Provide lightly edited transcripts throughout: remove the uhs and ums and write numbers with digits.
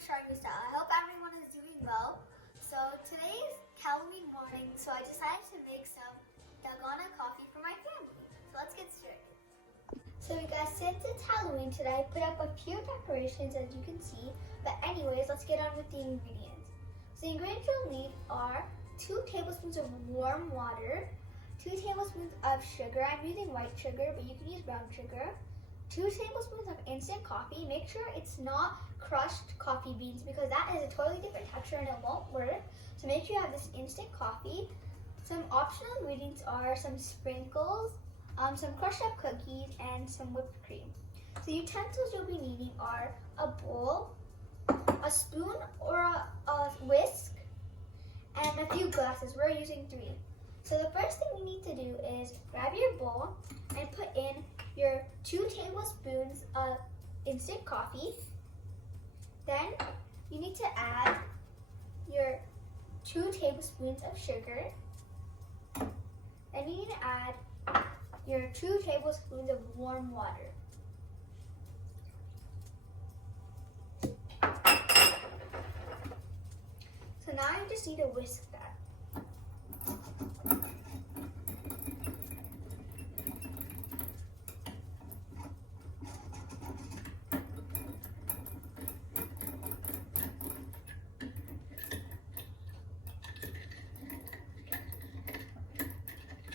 sharmi.styles. I hope everyone is doing well. So today is Halloween morning, so I decided to make some Dalgona coffee for my family. So let's get started. So you guys, since it's Halloween today, I put up a few decorations as you can see. But anyways, let's get on with the ingredients. So the ingredients you'll need are 2 tablespoons of warm water, 2 tablespoons of sugar. I'm using white sugar, but you can use brown sugar. 2 tablespoons of instant coffee. Make sure it's not crushed coffee beans because that is a totally different texture and it won't work. So make sure you have this instant coffee. Some optional ingredients are some sprinkles, some crushed up cookies, and some whipped cream. So utensils you'll be needing are a bowl, a spoon or a whisk, and a few glasses. We're using 3. So the first thing you need to do is grab your bowl and put in your 2 tablespoons of instant coffee. Then you need to add your 2 tablespoons of sugar. Then you need to add your 2 tablespoons of warm water. So now you just need to whisk that.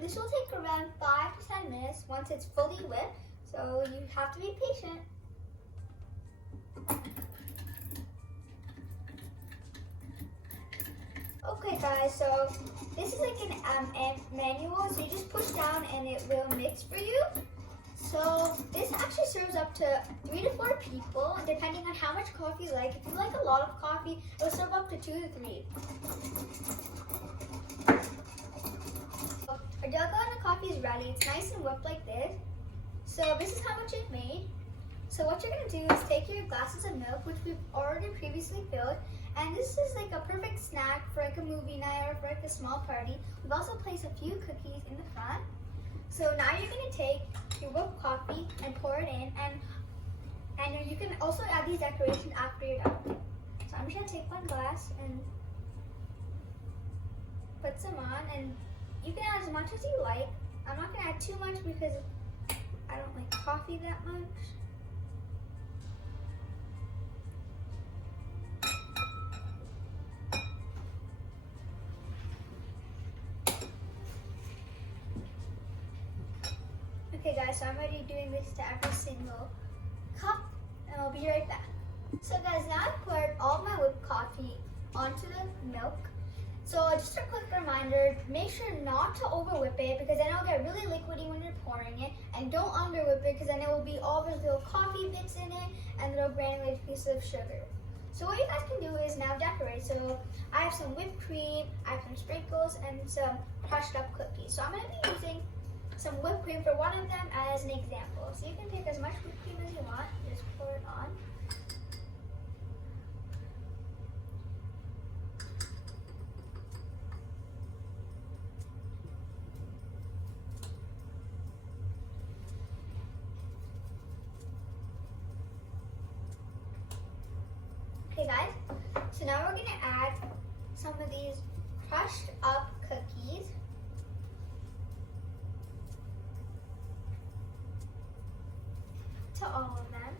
This will take around 5 to 10 minutes once it's fully whipped, so you have to be patient. Okay guys, so this is like an manual, so you just push down and it will mix for you. So this actually serves up to 3 to 4 people, depending on how much coffee you like. If you like a lot of coffee, it will serve up to 2 to 3. Our Dalgona coffee is ready. It's nice and whipped like this. So this is how much it made. So what you're going to do is take your glasses of milk, which we've already previously filled, and this is like a perfect snack for like a movie night or for like a small party. We've also placed a few cookies in the front. So now you're going to take your whipped coffee and pour it in, and you can also add these decorations after you're done. So I'm just going to take one glass and put some on, and you can add as much as you like. I'm not going to add too much because I don't like coffee that much. Okay guys, so I'm already doing this to every single cup, and I'll be right back. So guys, now I've poured all my whipped coffee onto the milk. So just a quick reminder, make sure not to over whip it because then it'll get really liquidy when you're pouring it, and don't under whip it because then it will be all those little coffee bits in it and little granulated pieces of sugar. So what you guys can do is now decorate. So I have some whipped cream, I have some sprinkles, and some crushed up cookies. So I'm going to be using some whipped cream for one of them as an example. So you can take as much whipped cream as you want, just pour it on. Okay guys, so now we're going to add some of these crushed up cookies. To all of them.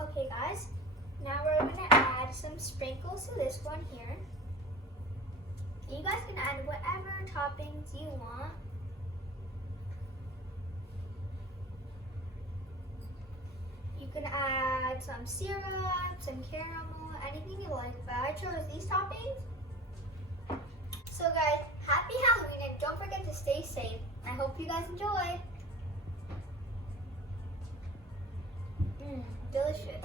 Okay guys, now we're going to add some sprinkles to this one here. You guys can add whatever toppings you want. You can add some syrup, some caramel, anything you like, but I chose these toppings. So guys, happy Halloween, and don't forget to stay safe. I hope you guys enjoy. Delicious.